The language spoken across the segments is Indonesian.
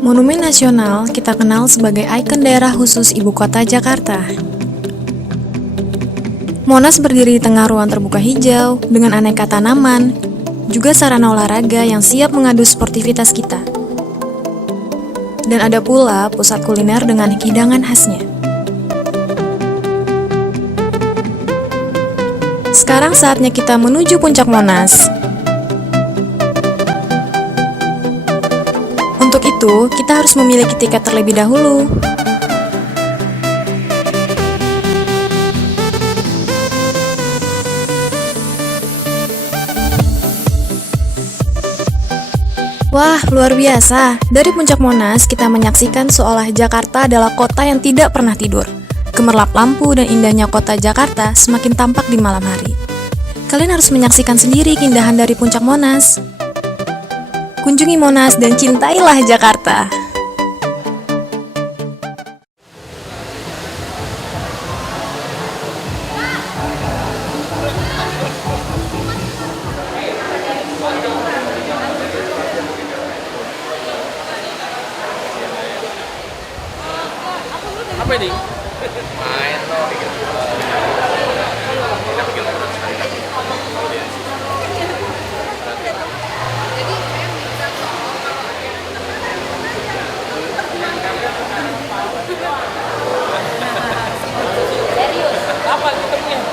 Monumen Nasional kita kenal sebagai ikon daerah khusus ibu kota Jakarta. Monas berdiri di tengah ruang terbuka hijau dengan aneka tanaman, juga sarana olahraga yang siap mengadu sportivitas kita. Dan ada pula pusat kuliner dengan hidangan khasnya. Sekarang saatnya kita menuju puncak Monas. Untuk itu, kita harus memiliki tiket terlebih dahulu. Wah, luar biasa. Dari puncak Monas, kita menyaksikan seolah Jakarta adalah kota yang tidak pernah tidur. Gemerlap lampu dan indahnya kota Jakarta semakin tampak di malam hari. Kalian harus menyaksikan sendiri keindahan dari puncak Monas. Kunjungi Monas dan cintailah Jakarta. Apa ini? Main loh. Apa ketemunya?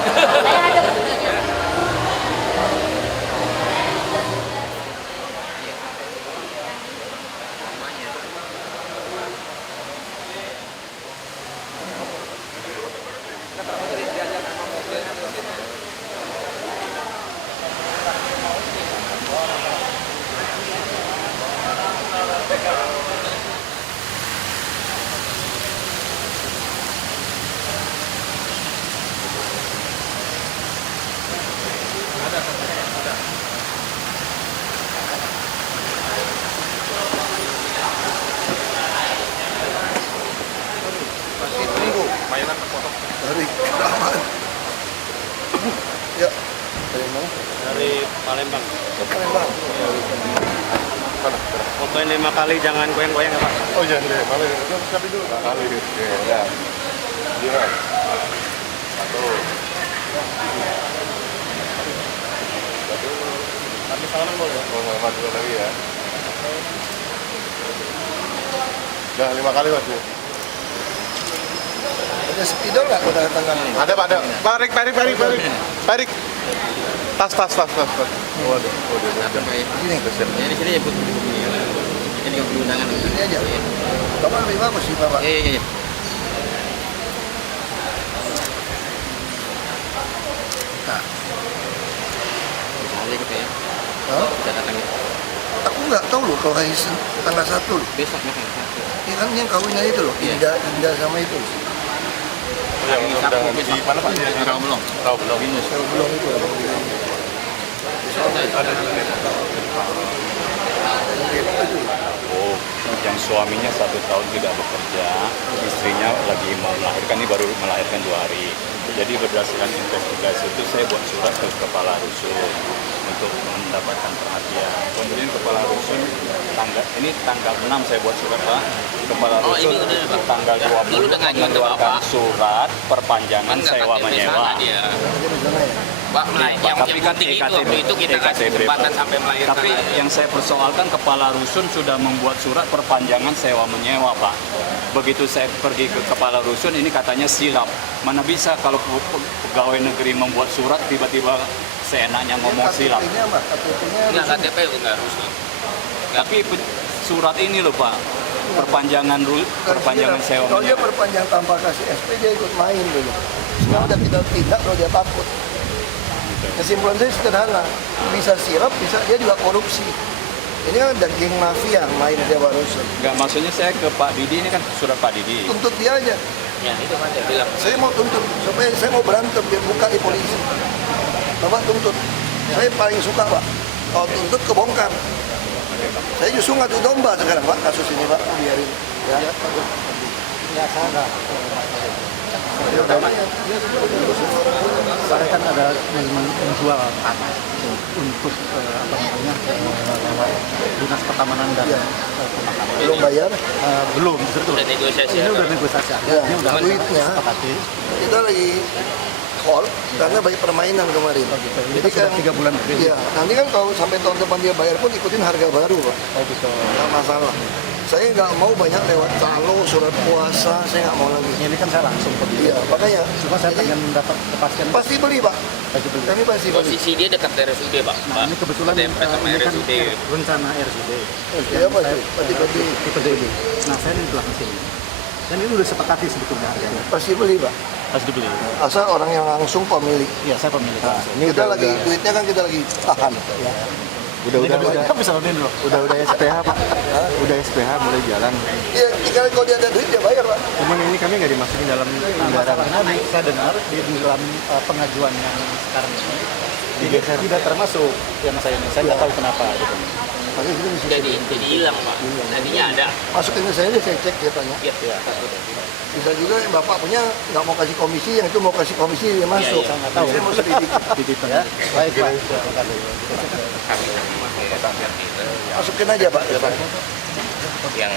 Dari Kramat. Ya, dari mana? Dari Palembang. Palembang. Fotoin 5 kali, jangan goyang-goyang ya Pak. Oh jangan deh, malah tapi dulu kali gitu. Ya. Iya. Satu. Tapi salaman boleh. Oh, sama dulu lagi ya. Udah 5 kali Mas. Ada spidol nggak udah tangan? Ada Pak, ada. Parik. Tas. Oh, ada. Ini. Ini sini ya, Putri. Ini yang undangan. Ini aja. Kapan lebih bagus sih Bapak? Iya. Nah, Bisa aja gitu ya. oh, Bisa datang ya. aku nggak tahu loh kalau hari tanggal 1 loh. Besok makan satu. Ini kan yang kawinnya itu loh, Iya. Indah sama itu. Hari ini Sabtu besok. Di mana Pak? Di Rawabelong. Belum. Minus. Belum itu. Ada. Oh, yang suaminya 1 tahun tidak bekerja, istrinya lagi mau melahirkan, ini baru melahirkan 2 hari. Jadi berdasarkan investigasi itu saya buat surat ke kepala rusun untuk mendapatkan perhatian. Kemudian kepala rusun tanggal 6 saya buat surat Pak. Kepala Oh, rusun ini udah, Pak. tanggal Ya, 20 dulu udah ngajuin ke mengeluarkan Bapak. surat perpanjangan Kan nggak sewa KTP menyewa. sana dia. Jadi di sana ya. Pak, yang Tapi kan penting itu EKTP, waktu itu kita kasih kesempatan sampai melahirkan. Tapi yang saya persoalkan kepala rusun sudah membuat surat perpanjangan sewa menyewa Pak. Begitu saya pergi ke kepala rusun ini katanya silap. Mana bisa kalau pegawai negeri membuat surat tiba-tiba seenaknya ngomong silap. KTP-nya Mbak, KTP-nya Enggak KTP enggak rusun. Tapi surat ini loh Pak, perpanjangan sewa Kalau dia menyewa. perpanjang tanpa kasih SP dia ikut main dulu. Sekarang udah kita tindak kalau dia takut. Kesimpulan saya sederhana, bisa silap, bisa dia juga korupsi. Ini kan ada geng mafia yang main di Dewa Rusun. Enggak, maksudnya saya ke Pak Didi, ini kan surat Pak Didi. Tuntut dia aja. Ya, itu kan saya bilang. Saya mau tuntut, supaya saya mau berantem, biar buka di polisi. Bapak tuntut. Saya paling suka Pak. Kalau tuntut kebongkar. Saya justru ngadu domba sekarang Pak, kasus ini Pak. Biarin. Ya, Saya kan ada menjual tanah untuk dinas pertamanan dan pemakaman. Belum bayar. Belum, betul. Udah negosiasi Ini harga. udah negosiasi harga. Ya, Ini udah duitnya. sepakati. Kita lagi call karena banyak permainan kemarin. Kita sudah 3 bulan lebih. Iya, nanti kan kalau sampai tahun depan dia bayar pun ikutin harga baru, Pak. Oh gitu. Nggak masalah. Saya nggak mau banyak lewat calo, surat puasa, saya nggak mau lagi. Ini kan saya langsung ke dia. Iya, makanya. Cuma saya Jadi, pengen dapat kepastian. pasti beli, Pak. Pasti beli. Kami pasti beli. Posisi dia dekat RSUD, Pak. Nah, ini kebetulan Dempet sama ini kan RSUD. rencana RSUD. Iya, Pak. Pasti Tipe D. Nah, saya di belakang sini. Dan ini udah sepakati sebetulnya harganya. pasti beli, Pak. Harus dibeli. Asal orang yang langsung pemilik. Iya, saya pemilik. Nah, kita lagi duitnya kan kita lagi tahan. Ya. Udah bisa loh. Udah SPH Pak, udah SPH mulai jalan. Iya, kalau dia ada duit dia bayar, Pak. Cuman ini kami nggak dimasukin dalam anggaran. Masalahnya saya dengar di dalam pengajuan yang sekarang ini tidak termasuk yang saya nggak tahu kenapa. Gitu. Makanya kita mesti Jadi hilang, Pak. Tadinya ada. masukin ke saya, saya cek dia tanya. Iya. Bisa juga yang bapak punya nggak mau kasih komisi, yang itu mau kasih komisi dia masuk. Iya. Saya nggak tahu. Saya mau sedikit. Titipan ya. Baik, Pak. Kami sama kayak kita Masukin aja, Pak. yang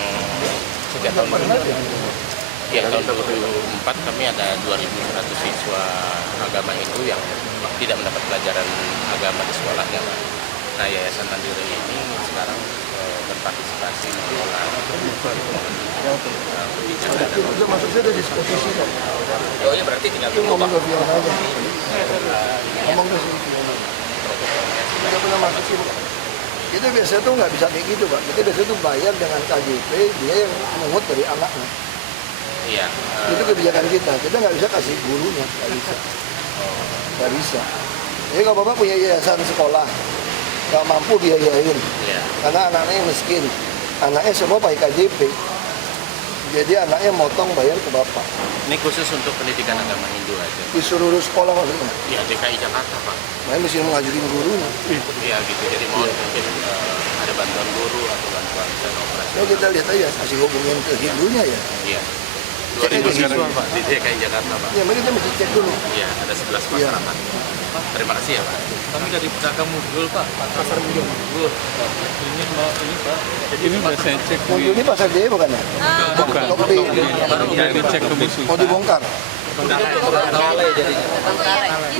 sejak tahun 2004 kami ada 2.100 siswa agama Hindu yang tidak mendapat pelajaran agama di sekolahnya, Pak. Nah, Yayasan Mandiri ini sekarang berpartisipasi mengelola kebijakan. Itu masuk saya ada diskusi sih, Pak. Oh iya, berarti tinggal Itu tunggu, ngomong Pak. ke Fiona aja. Ngomong ke sini Fiona. Kita pernah masukin. Kita biasanya tuh nggak bisa kayak gitu, Pak. Kita biasanya tuh bayar dengan KJP, dia yang mengut dari anaknya. Iya. Itu kebijakan kita. Kita nggak bisa kasih gurunya, nggak bisa. Nggak bisa. Jadi kalau Bapak punya yayasan sekolah, nggak mampu biayain, Iya. karena anaknya miskin, anaknya semua pakai KJP. Jadi anaknya motong bayar ke Bapak. Ini khusus untuk pendidikan agama Hindu aja. Disuruh sekolah maksudnya. Iya, DKI Jakarta, Pak. Makanya mesti mengajuin gurunya. Iya gitu. Jadi mohon mungkin ada bantuan guru atau bantuan dan operasi. Kalau kita lihat aja, masih hubungin ke Hindunya ya. Iya. Cek aja 2000 siswa, Hindunya. Pak, di DKI Jakarta, Pak. Ya, mari kita mesti cek dulu. Iya, ada 11 Iya. masyarakat. Terima kasih ya, Pak. Kami dari pedagang Mugul, Pak. Pasar Mugul. Ini Pak. Ini udah saya cek Mungkin ini pasar jaya bukan ya? bukan. Kopi. Udah dicek ke Bu Mau Sultan. dibongkar.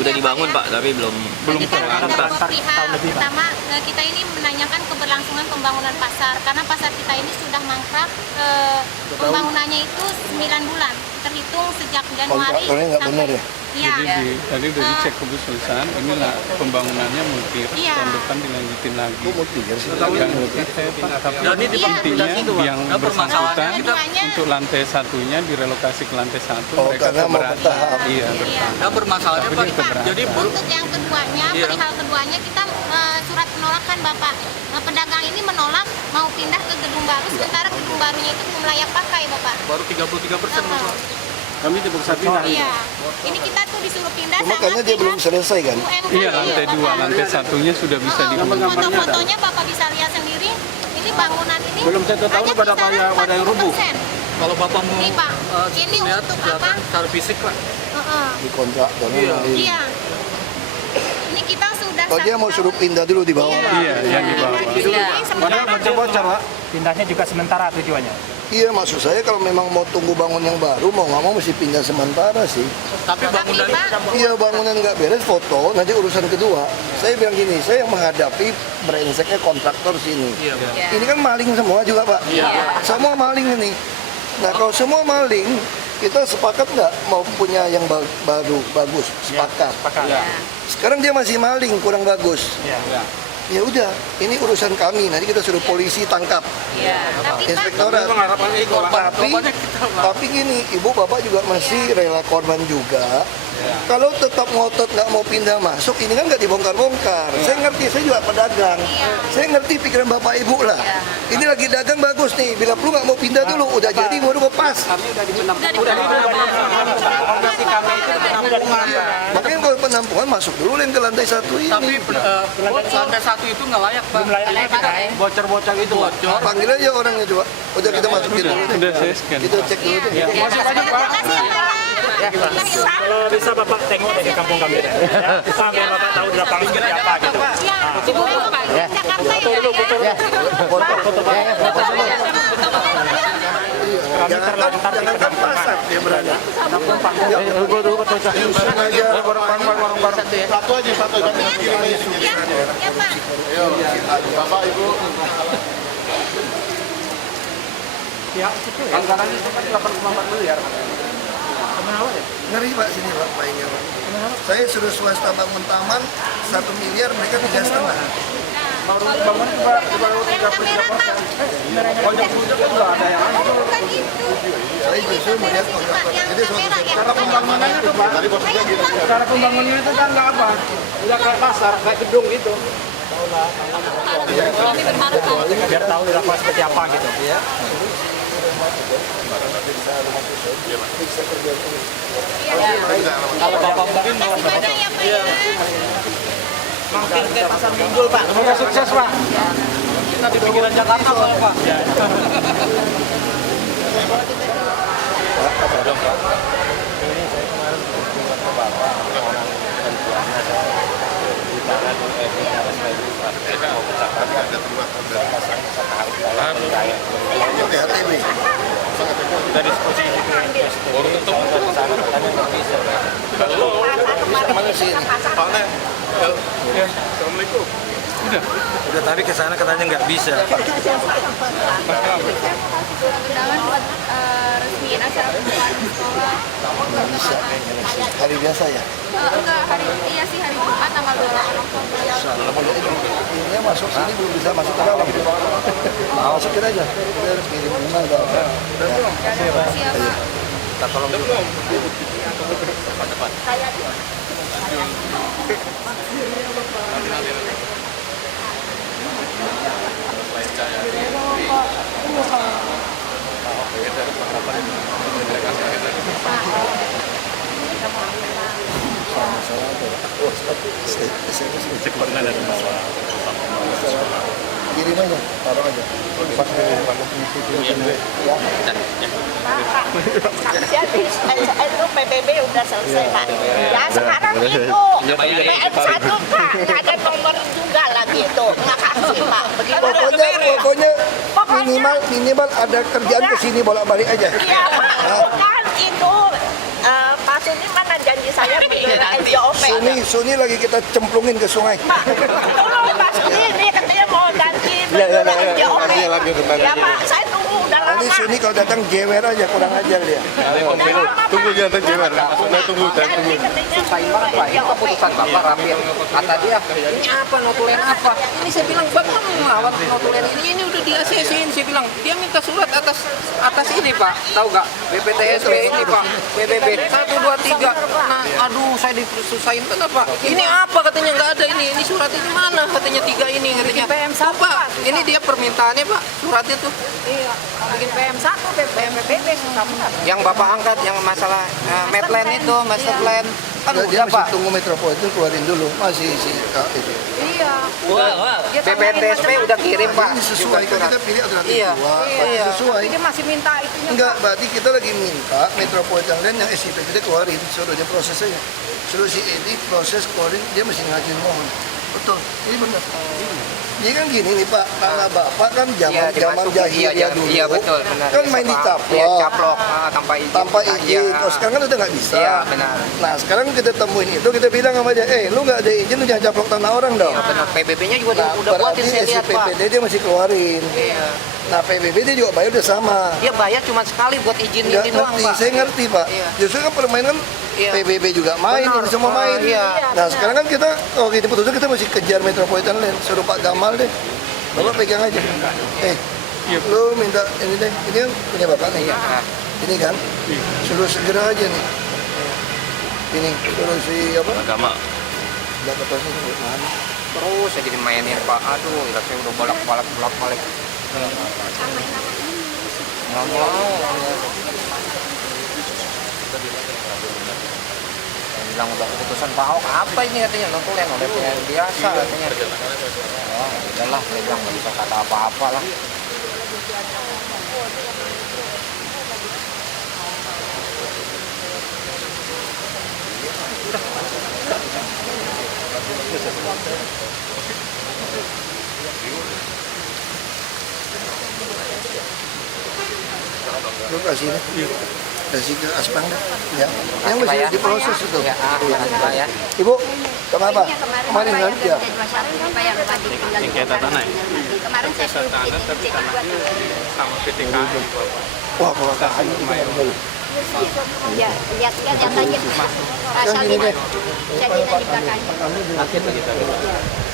Udah dibangun Pak, tapi belum Kita ada tuntas. dua pihak. Pertama, kita ini menanyakan keberlangsungan pembangunan pasar karena pasar kita ini sudah mangkrak. Pembangunannya itu 9 bulan, terhitung sejak Januari Kontraktornya nggak benar ya? Iya. Tadi udah dicek ke Bu Sultan, inilah pembangunannya multi, Iya. tahun depan dilanjutin lagi. Kok mau tiga sih? Yang saya Pak, tapi Jadi Iya. intinya yang bersangkutan Keduanya, untuk lantai satunya direlokasi ke lantai satu, Oh, mereka karena mau keberatan. bertahap. Iya, iya. bertahap. Nah, bermasalahnya Tapi Pak. dia keberatan. Jadi Untuk yang keduanya, Iya. perihal keduanya kita surat penolakan Bapak. Pedagang ini menolak mau pindah ke gedung baru, sementara gedung barunya itu belum layak pakai Bapak. baru 33%, Bapak. Kami dipaksa pindah. Iya. Ini kita tuh disuruh pindah Cuma sama karena dia belum pihak selesai kan? UMK. Iya, lantai dua, lantai satunya sudah bisa Untuk digunakan. foto-fotonya Bapak bisa lihat sendiri. Ini bangunan ini Belum tentu tahu hanya pada kisaran pada yang rubuh. 40%. Kalau Bapak mau Nih, Pak. Ini lihat untuk kelihatan apa? secara fisik, Pak. Heeh. Di kontrak. Iya. Iya. Ini kita sudah Oh, dia satu mau suruh tahun. pindah dulu di bawah. Iya, yang di bawah. Di sini sementara. bocor, Pak. Pindahnya juga sementara tujuannya. Iya, maksud saya kalau memang mau tunggu bangun yang baru, mau nggak mau mesti pindah sementara sih. Tapi Tapi bangunan Pak, Iya, bangunan nggak beres, foto, nanti urusan kedua. Saya bilang gini, saya yang menghadapi brengseknya kontraktor sini. Iya, Pak. Ini kan maling semua juga, Pak. Semua maling ini. Nah, kalau semua maling, kita sepakat nggak mau punya yang baru, bagus? Sepakat. Sekarang dia masih maling, kurang bagus. Ya udah, ini urusan kami. Nanti kita suruh polisi tangkap. tapi Pak, Inspektorat. Tapi gini, ibu bapak juga masih rela korban juga. Kalau tetap ngotot nggak mau pindah masuk, ini kan nggak dibongkar-bongkar. Saya ngerti, saya juga pedagang. Saya ngerti pikiran bapak ibu lah. Ini lagi dagang bagus nih. Bila perlu nggak mau pindah dulu, udah jadi baru lepas. Makanya kalau penampungan masuk dulu yang ke lantai satu ini. Tapi lantai satu itu nggak layak, Pak. Bocor-bocor itu. Panggil aja orangnya coba. Udah kita masukin dulu. Udah saya scan. Kita cek dulu. terima kasih ya Pak. Kalau bisa Bapak tengok dari kampung kami deh. Ya. Biar Bapak tahu di lapangan seperti apa gitu. Ya, Jakarta ya. Jangan pasar dia berada. Satu aja. Ya, Pak. Bapak Ibu. Anggarannya itu kan 8,4 miliar. Ngeri Pak sini Pak mainnya Pak. Saya suruh swasta bangun taman 1 miliar, mereka 3,5. Bangun itu Pak, di bawah 30%. Pojok-pojok kan nggak ada yang lain. Bukan itu. Saya justru melihat kontrak. Jadi Cara pembangunannya itu Pak, cara pembangunannya itu kan nggak apa, nggak kayak pasar, kayak gedung gitu. Biar tahu di lapangan seperti apa gitu. Kalau Bapak mungkin mau ya, Pak ya. Mampir ke pasar Muncul Pak. Semoga sukses Pak. Kita di pinggiran Jakarta soalnya Pak. Dari diskusi baru ketemu ke sana katanya nggak bisa. mana sih ini? Assalamualaikum. Udah tadi ke sana katanya nggak bisa. Undangan buat resmiin acara pembukaan sekolah. Nggak bisa. Hari biasa ya? Enggak, iya sih hari Jumat tanggal 28 Oktober. Ini masuk sini belum bisa masuk ke dalam. Masukin aja. Kita harus kirim email dong. Siapa? Kita tolong dulu. Kirim aja, taruh aja. Itu PBB udah selesai Pak. Ya sekarang itu PM1 Pak, nggak ada nomor juga lagi itu. Makasih Pak. Begitu. Pokoknya minimal ada kerjaan ke sini bolak-balik aja. Iya Pak, bukan itu. Pak Suni mana janji saya bendera NJOP? Suni lagi kita cemplungin ke sungai. Pak, tolong Pak Suni ini katanya mau ganti bendera NJOP. Ya Pak, saya tunggu udah lama. Nanti Suni kalau datang jewer aja, kurang ajar dia. Tunggu dia datang jewer. Tunggu. Sumpahin banget Pak, ini keputusan Bapak rapi. Kata dia, ini apa notulen apa? Ini saya bilang, Bapak mengawat notulen ini udah di ACC-in. Saya bilang, dia minta surat atas ini Pak, tahu nggak? BPTSP ini Pak, PBB 1, 2, 3. Nah, aduh saya disusahin kenapa? Ini apa katanya nggak ada ini surat ini mana? Katanya 3 ini katanya. PM1 Pak, ini dia permintaannya Pak, suratnya tuh. Iya, bikin PM1, PBB susah benar. Yang Bapak angkat, yang masalah Medland itu, master plan. Kan Dia udah Pak. masih tunggu Metropolitan keluarin dulu, masih isi itu. Iya. BPTSP udah kirim Pak. Ini sesuai kan kita pilih alternatif Iya. dua, berarti sesuai. Dia masih minta itunya. Enggak, berarti kita lagi minta Metropolitan Land yang SIP kita keluarin, suruh dia proses aja. Suruh si Edi proses keluarin, dia mesti ngajin mohon. Betul, ini benar. Ini kan gini nih Pak, tanah Bapak kan zaman jahiliyah dulu. Iya betul, benar. Kan main di Iya, caplok tanpa izin. tanpa izin. Iya. Oh, sekarang kan udah nggak bisa. Iya, benar. Nah, sekarang kita temuin itu, kita bilang sama dia, lu nggak ada izin, lu jangan caplok tanah orang dong. Iya, benar. PBB-nya juga Nah, udah buatin berarti saya lihat Pak. SIPPD dia masih keluarin. Iya. Nah, PBB dia juga bayar udah sama. Dia bayar cuma sekali buat izin Nggak ini doang ngerti, Pak. saya ngerti Pak. Iya. Justru kan permainan Iya. PBB juga main, Benar. ini semua main. Iya. Nah, sekarang kan kita, ini putusnya kita mesti kejar Metropolitan Land. Suruh Pak Gamal deh. Bapak pegang aja. Lu minta ini deh, ini kan punya Bapak nih. Iya. Ini kan, suruh segera aja nih. Ini, suruh si apa? Agama. Nggak ketemu sebut mana. Terus saya jadi mainin Pak. Aduh, ya saya udah bolak-balik. Nggak mau. Bilang udah keputusan Pak Ahok apa ini katanya notulen udah biasa katanya. Oh, udahlah saya bilang nggak bisa kata apa-apa lah. Lu kasih deh. Kasih ke Aspang deh. Ya. Yang masih diproses itu. Ya, Pak ya. Ibu, kenapa? Kemarin kan ya. Sengketa tanah ya? Kemarin saya suruh cek buat Sama PTKI. Wah, kalau kakak ini ya, lihat aja. yang gini deh. Sajina di belakangnya.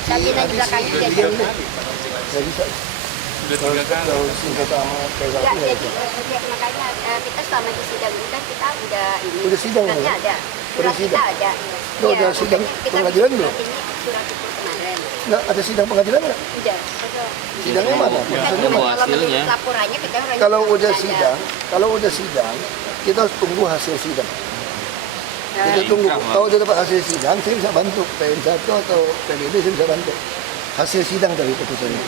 Sajina di belakangnya dia. Nggak bisa. Sudah 3 kali. Kalau singkatan sama kayak Ya, aku ya. jadi makanya kita selama di sidang ini kan kita udah ini. Udah sidang ya? Suratnya ada. Udah Surat kita sidang? ada. Lo udah sidang pengadilan belum? Ini surat itu kemarin. Nggak ada sidang pengadilan nggak? Udah. Sidangnya mana? Putusannya mana? Kalau menurut laporannya kita harus Kalau udah sidang, kita harus tunggu hasil sidang. Kita tunggu. Kalau udah dapat hasil sidang, saya bisa bantu. PM1 atau PBB saya bisa bantu. Hasil sidang dari putusannya.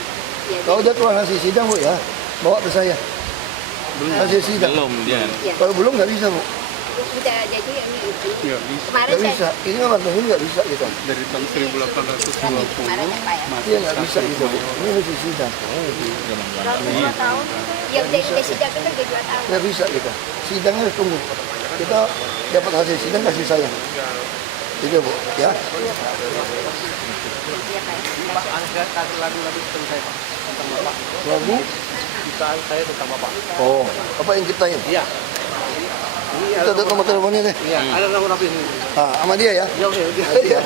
Kalau udah keluar hasil sidang, Bu, ya, bawa ke saya. Hasil sidang. Belum dia. Kalau belum nggak bisa, Bu. Udah, jadi ini itu. Kemarin Nggak bisa. Ini nggak bantu, ini nggak bisa gitu. Dari tahun 1820. kemarin ya Pak ya. Iya nggak bisa gitu, Bu. Ini hasil sidang. Ya udah sidang kan udah 2 tahun. Nggak bisa kita. Sidangnya harus tunggu. Kita dapat hasil sidang kasih saya. Itu, Bu, ya. Pak, ada lagu-lagu tentang saya, Pak. Tentang Bapak. Lagu? Ciptaan saya tentang Bapak. Oh, apa yang ciptain? Iya. Ini Kita ada nomor teleponnya deh. Iya, ada nomor apa ini? Ah, sama dia ya. Ya, oke. Iya.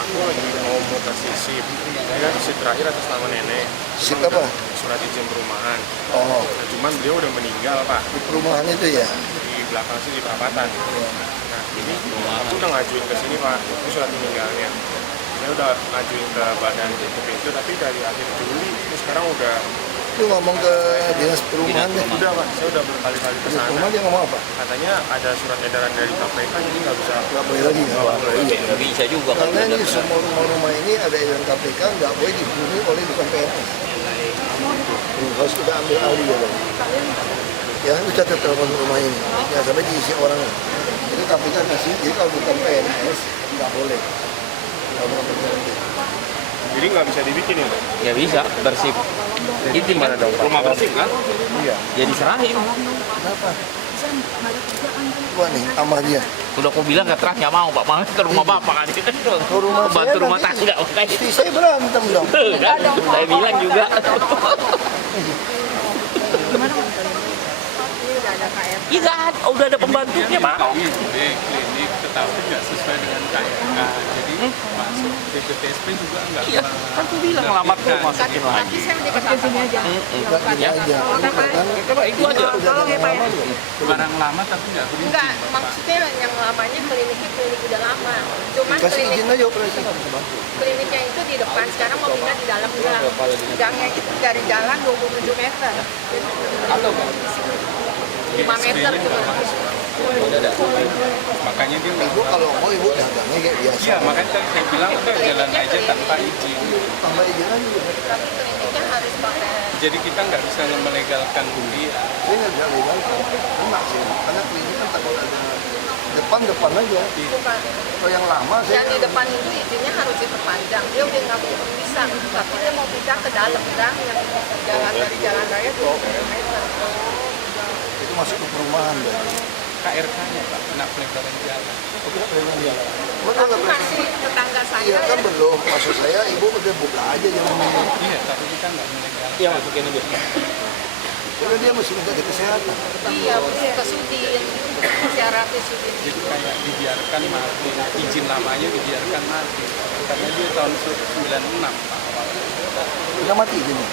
Aku lagi mau mutasi SIP. Saya SIP terakhir atas nama nenek. Sip apa? Surat izin perumahan. Oh, Nah, cuman beliau udah meninggal, Pak. di perumahan itu ya. Di belakang sini di perapatan. Nah, ini aku udah ngajuin ke sini, Pak. Itu surat meninggalnya. Saya udah ngajuin ke badan itu, tapi dari akhir Juli ini sekarang udah Lu ngomong ke dinas perumahan deh. udah, Pak. Saya udah berkali-kali ke Dinas sana. perumahan dia ngomong apa? Katanya ada surat edaran dari KPK, jadi nggak bisa. Nggak boleh lagi. Nggak bisa juga kan. Karena ini semua rumah-rumah ini ada edaran KPK nggak boleh dihuni oleh bukan PNS. Harus kita ambil alih ya, Bang. Ya, lu catat telepon rumah ini. Ya, sampai diisi orang. Jadi KPK kasih, jadi kalau bukan PNS nggak boleh. Nggak boleh berhenti. Jadi nggak bisa dibikin ya, Pak? Ya bisa, bersih. Itu Gimana dong, Pak? rumah bersih kan? Iya. Jadi serahin. Kenapa? Gua nih sama dia. Udah aku bilang nggak terah nggak mau Pak, malah ke rumah Bapak kan. Ke rumah saya Bantu rumah nanti tangga makanya. istri saya berantem dong. Kan? Saya bilang juga. Iya kan, udah ada pembantunya Pak. Di klinik tetapi nggak sesuai dengan KRK, jadi masuk BPTSP juga nggak. Iya, kan aku bilang lama tuh masukin lagi. Saya udah kata sini aja. Enggak ini aja. Kan Coba itu aja. Tolong ya Pak ya. Barang lama tapi nggak berizin. Enggak, maksudnya yang lamanya kliniknya klinik udah lama. Cuman kasih klinik izin aja operasi. kliniknya itu di depan, sekarang mau pindah di dalam gang. Gangnya itu dari jalan 27 meter. 5 meter juga. Makanya dia Ibu kalau mau ibu dagangnya kayak biasa. Iya, makanya kan saya bilang udah jalan aja tanpa izin. Tambah izin aja. Tapi kliniknya harus pakai. Jadi kita nggak bisa melegalkan dia. Saya nggak legal. Enak sih. Karena klinik kan takut ada depan aja. Bukan. Kalau yang lama saya Yang di depan itu izinnya harus diperpanjang. Dia udah nggak bisa. Tapi dia mau pindah ke dalam gang yang jalan dari jalan raya 20 meter. itu masuk ke perumahan deh. KRK-nya Pak, kena pelebaran jalan. Betul Tapi nggak masih tetangga saya Iya kan ya. belum. Maksud saya ibu udah buka aja jalan ini. Iya, tapi kita nggak melegalkan. Iya masukin aja. Karena dia mesti minta ke kesehatan. Iya, mesti ke Sudin. Syaratnya Sudin. Jadi kayak dibiarkan mati, izin lamanya dibiarkan mati. Karena dia tahun 96 Pak. Udah mati gini.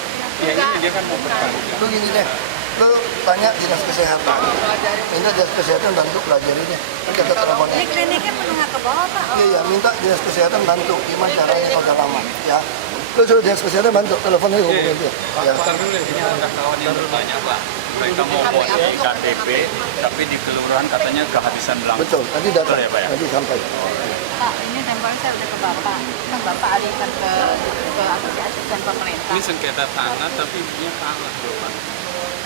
Ya ini dia kan mau bertanggung. Lu gini deh. Lu tanya dinas kesehatan. Minta dinas kesehatan bantu pelajarinya. Kan kata teleponnya. Ini kliniknya menengah ke bawah, Pak. Iya, iya, minta dinas kesehatan bantu. Gimana caranya kalau udah lama, ya. Lu suruh dinas kesehatan bantu, teleponnya hubungin dia. Ya. Ntar dulu ini ada kawan yang bertanya Pak. Mereka mau buat KTP, tapi di kelurahan katanya kehabisan belangko. Betul, nanti datang, Betul ya, Pak, ya? nanti sampai. Pak, ini tempornya saya udah ke Bapak. Kan Bapak alihkan ke asisten pemerintah. Ini sengketa tanah tapi dia kalah loh Pak.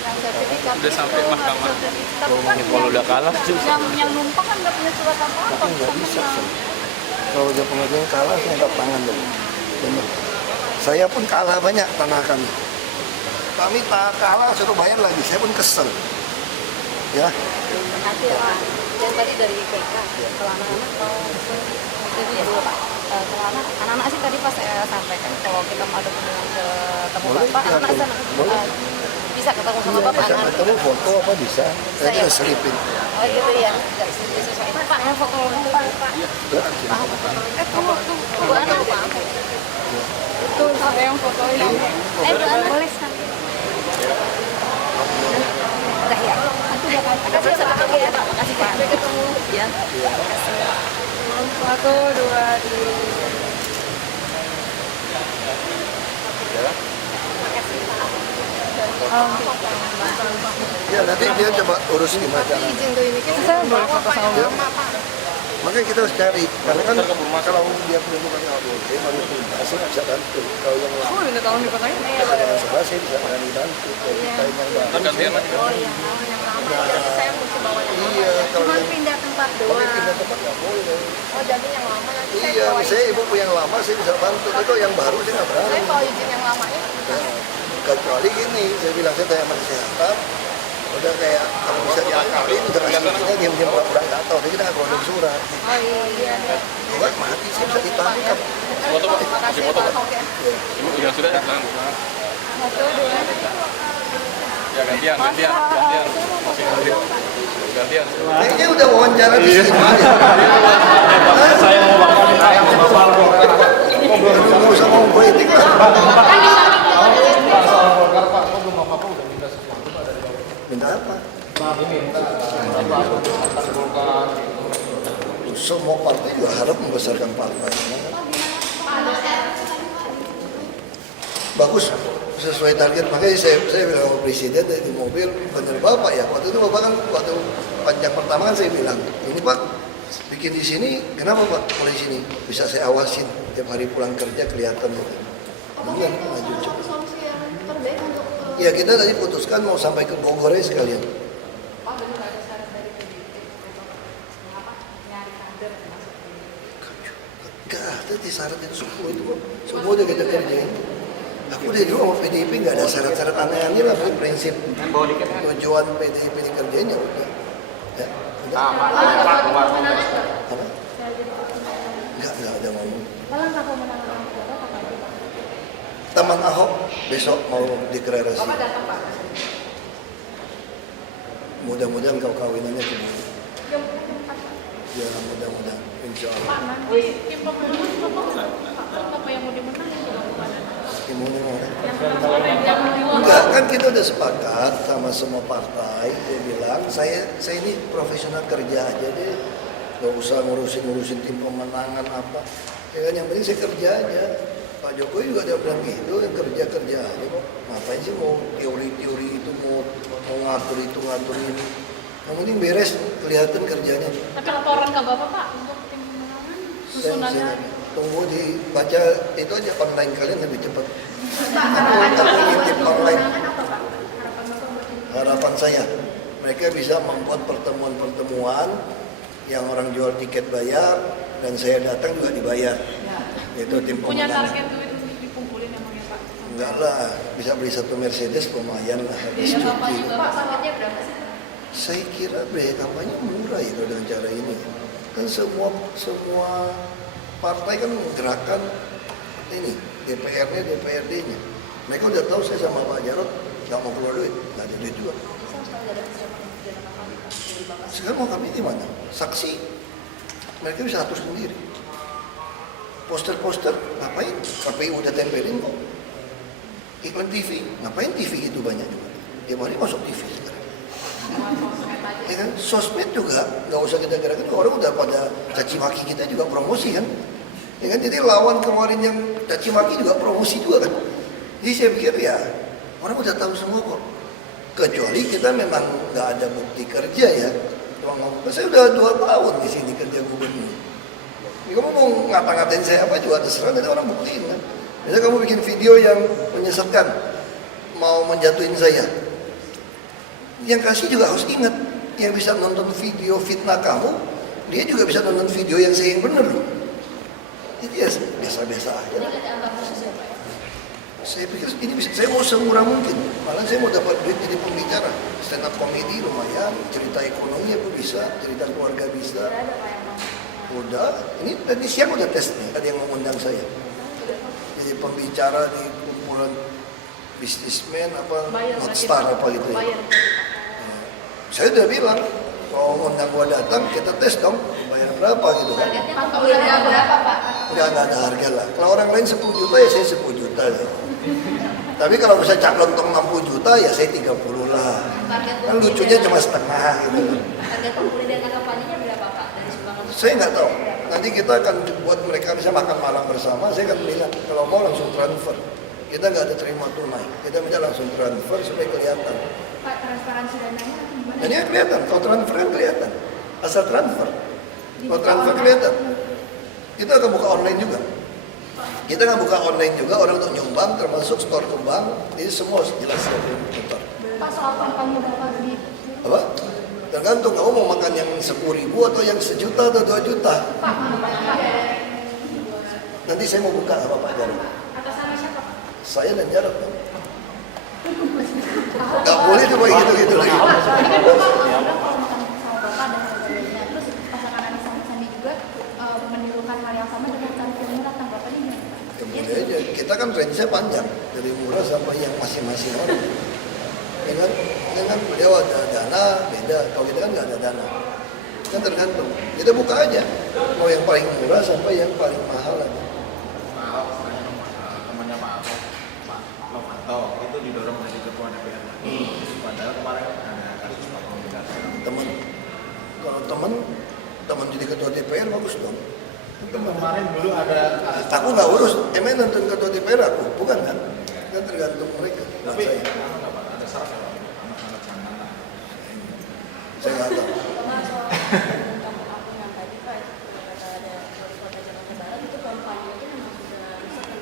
Yang sertifikat Udah sampai itu, mahkamah. Tapi kan Kalau udah kalah susah. yang numpang kan nggak punya surat apa-apa. Tapi nggak bisa, Sam. Kalau dia pengajian kalah, saya angkat tangan dulu. Benar. Saya pun kalah banyak tanah kami. Kami tak kalah suruh bayar lagi, saya pun kesel. Ya. Terima kasih Pak. Yang tadi dari PK, kalau anak-anak mau itu dulu Pak. Kalau anak-anak sih tadi pas saya sampaikan kalau kita mau ada kunjungan ke temu Bapak, anak-anak sana bisa ketemu sama Bapak. Bisa ketemu foto apa bisa? Saya bisa selipin. Oh gitu ya. Pak, yang foto dulu Pak. Tunggu anak Pak. Itu ada yang foto ini. Boleh sekali. Udah ya. Makasih satu lagi ya. Makasih Pak. Sampai ketemu. Ya. Makasih. 1, 2, 3. Ya nanti dia coba urus gimana. Izin tuh ini kita saya boleh foto sama Mama Pak. Makanya kita harus cari, karena kan kalau dia penunjukan nggak boleh, kalau pindah saya bisa bantu. Kalau yang lain, Oh, minta tolong dikotain. kalau salah saya bisa bantu. Kalau kita yang baru, Oh iya, yang lama jadi saya mesti bawa yang lama. iya, kalau Cuma yang pindah tempat kalau doang. pindah tempat nggak boleh. Oh, jadi yang lama nanti saya Iya, bawa misalnya ibu punya yang lama saya bisa bantu, tapi kalau yang baru saya nggak berani. Saya bawa izin yang lama ya. Kecuali gini, saya bilang saya tanya sama kesehatan, udah kayak kalau bisa diakalin, udah kasih izinnya diam-diam pura-pura nggak tahu, tapi kita nggak keluarin surat. Oh iya. Kalau mati sih bisa ditangkap. Foto Pak. Makasih Pak. Oke. Ya sudah, 1, 2. ya gantian. Kayaknya udah wawancara di sini. Saya mau makan, Nggak usah mau politik lah. Minta apa? Semua partai juga harap membesarkan partai. Bagus, sesuai target. Makanya saya bilang sama presiden di mobil, bener Bapak ya. Waktu itu Bapak kan waktu panjang pertama kan saya bilang, ini Pak bikin di sini, kenapa Pak? Mulai sini bisa saya awasin tiap hari pulang kerja kelihatan gitu. Bener, maju cepat. Ya kita tadi putuskan mau sampai ke Bogor aja sekalian. Gak ada di syarat yang semua itu kok. Semua udah kita kerjain. Aku udah juga sama PDIP gak ada syarat-syarat aneh-aneh lah. Prinsip tujuan PDIP dikerjain ya udah. Ya, udah. Apa? Enggak ada ngomong. Taman Ahok besok mau deklarasi. Mudah-mudahan kau kawinannya kembali. Ya mudah-mudahan, insya Allah. Enggak, kan kita udah sepakat sama semua partai. Dia bilang, saya ini profesional kerja aja deh. Gak usah ngurusin tim pemenangan apa. Ya kan yang penting saya kerja aja. Pak Jokowi juga dia bilang gitu, yang kerja aja kok. Ngapain sih mau teori-teori itu, mau ngatur itu, ngatur ini. Yang penting beres, kelihatan kerjanya. Tapi laporan ke Bapak Pak untuk tim pemenangan susunannya. Tunggu dibaca itu aja online kalian lebih cepat. Tim online. Harapan saya, mereka bisa membuat pertemuan-pertemuan yang orang jual tiket bayar dan saya datang juga dibayar. Itu tim Punya pemenangan. target duit untuk dikumpulin emangnya Pak? Enggak lah, bisa beli satu Mercedes lumayan lah. Habis Iya Bapak cuti. juga Pak, targetnya berapa sih? Saya kira biaya kampanye murah itu dengan cara ini. Kan semua partai kan gerakan ini DPR-nya, DPRD-nya. Mereka udah tahu saya sama Pak Jarod nggak mau keluar duit, nggak ada duit juga. Sekarang mau kami gimana? Saksi, mereka bisa atur sendiri. Poster-poster, ngapain? KPU udah tempelin kok. Iklan TV, ngapain TV itu banyak juga? Tiap hari masuk TV sekarang. Ya kan? Sosmed juga, nggak usah kita gerakan. Orang udah pada caci maki kita juga promosi kan. Ya kan? Jadi lawan kemarin yang caci maki juga promosi juga kan. Jadi saya pikir ya, orang udah tahu semua kok. Kecuali kita memang nggak ada bukti kerja ya. Saya udah 2 tahun di sini kerja gubernur. Kamu mau ngata-ngatain saya apa juga terserah, ada orang buktiin kan. Misalnya kamu bikin video yang menyesatkan, mau menjatuhin saya. Yang kasih juga harus ingat, yang bisa nonton video fitnah kamu, dia juga bisa nonton video yang saya yang benar loh. Itu ya biasa-biasa aja. Saya pikir ini bisa, saya mau semurah mungkin. Malah saya mau dapat duit jadi pembicara. Stand up comedy lumayan, cerita ekonomi aku bisa, cerita keluarga bisa. Udah, ini tadi siang udah tes nih, ada yang mau undang saya. Jadi pembicara di kumpulan bisnismen apa, Notstar apa gitu ya. Saya udah bilang, kalau undang gua datang, kita tes dong, bayar berapa gitu kan. Berapa Pak? Nggak ada harga lah. Kalau orang lain 10 juta ya saya 10 juta ya. Tapi kalau bisa cap lontong 60 juta ya saya 30 lah. Kan lucunya cuma setengah gitu. Target pembelian dan kampanyenya berapa Pak dari sumbangan? Saya nggak tahu. Nanti kita akan buat mereka bisa makan malam bersama. Saya akan bilang kalau mau langsung transfer. Kita nggak ada terima tunai. Kita minta langsung transfer supaya kelihatan. Pak, transparansi dananya nanti gimana? Dan ini kelihatan. Kalau transfer kan kelihatan. Asal transfer. Kalau transfer kelihatan. Kita akan buka online juga. Kita nggak buka online juga, orang untuk nyumbang termasuk store ke bank. Ini semua harus jelas ya, putar. Pak, soal kampanye Bapak di Apa? Tergantung kamu mau makan yang 10.000 atau yang 1 juta atau 2 juta. Pak, Nanti saya mau buka apa Pak Jarod. atas nama siapa Pak? Saya dan Jarod. Gak boleh coba gitu-gitu lagi. Ini kan Bapak kalau makan sama Bapak dan harganya, terus pasangan Anies Sandi juga menimbulkan hal yang sama dengan tarif yang murah, tanggapan ini. Ya boleh aja. Kita kan range-nya panjang dari murah sampai yang masing-masing orang. Ya kan beliau ada dana beda. Kalau kita kan nggak ada dana. Kan tergantung. Kita buka aja. Mau yang paling murah sampai yang paling mahal aja. Temannya Pak Novanto itu didorong menjadi ketua DPR. Padahal kemarin ada kasus Pak Komunikasi. Teman. Kalau teman jadi ketua DPR bagus dong. Kemarin dulu ada Aku nggak urus. Emang nonton ketua DPR aku, bukan kan? Kan tergantung mereka. tapi Saya. ada syarat ya Pak? Anak-anak sana. Saya nggak tahu.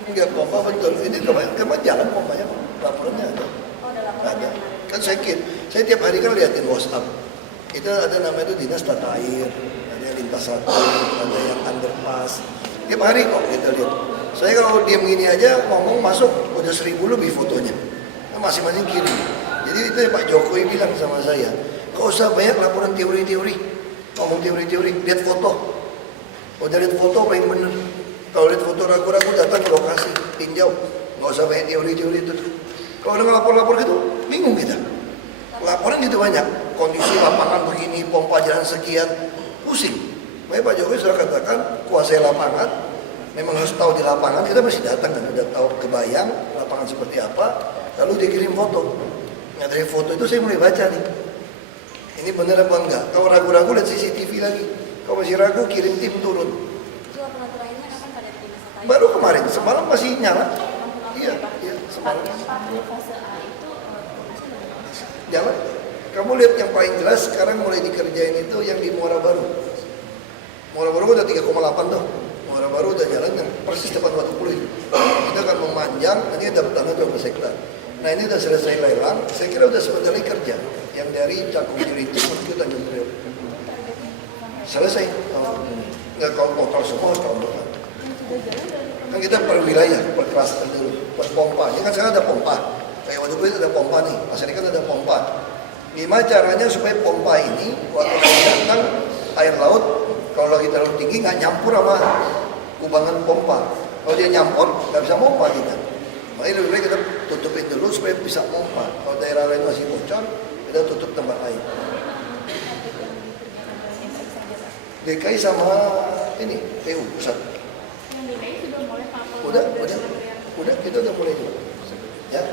Enggak pompa betul. Ini kemarin jalan pompanya, laporannya ada. Ada. Kan saya tiap hari kan liatin WhatsApp. Itu ada namanya itu dinas tata air, ada yang lintas satu, ada yang underpass. Tiap hari kok kita lihat. Saya kalau diam gini aja ngomong masuk udah 1000 lebih fotonya. Kan masing-masing kirim. Jadi itu yang Pak Jokowi bilang sama saya, kau usah banyak laporan teori-teori, ngomong teori-teori, lihat foto. Udah lihat foto paling bener. Kalau lihat foto ragu-ragu datang ke lokasi, tinjau, nggak usah banyak teori-teori itu. Kalau udah ngelapor-lapor gitu, bingung kita. Laporan gitu banyak, kondisi lapangan begini, pompa jalan sekian, pusing. Makanya Pak Jokowi sudah katakan, kuasai lapangan, memang harus tahu di lapangan, kita masih datang kan, udah tahu kebayang lapangan seperti apa, lalu dikirim foto. Nah dari foto itu saya mulai baca nih, ini benar apa enggak. Kalau ragu-ragu lihat CCTV lagi, kalau masih ragu kirim tim turun. Baru kemarin, semalam masih nyala. Iya, semalam. Jangan, kamu lihat yang paling jelas sekarang mulai dikerjain itu yang di Muara Baru. Muara Baru udah 3,8 tuh. Muara Baru udah jalan yang persis depan Batu Puluh. Kita akan memanjang, nanti dapat tanah 12 hektar. Nah ini udah selesai lelang, saya kira udah sebentar lagi kerja. Yang dari Cakung Cilincing menuju ke Tanjung Priok. Selesai. Nggak kalau total semua tahun depan. Kan kita per wilayah, per klaster dulu, per pompa. Ini kan sekarang ada pompa. Kayak waktu itu ada pompa nih, Pasar Ikan ada pompa. Gimana caranya supaya pompa ini waktu datang air laut kalau lagi terlalu tinggi nggak nyampur sama kubangan pompa. Kalau dia nyampur nggak bisa pompa kita. Makanya lebih baik kita tutupin dulu supaya bisa pompa. Kalau daerah lain masih bocor, kita tutup tempat lain. DKI sama ini PU pusat. Udah kita udah mulai juga. Ya.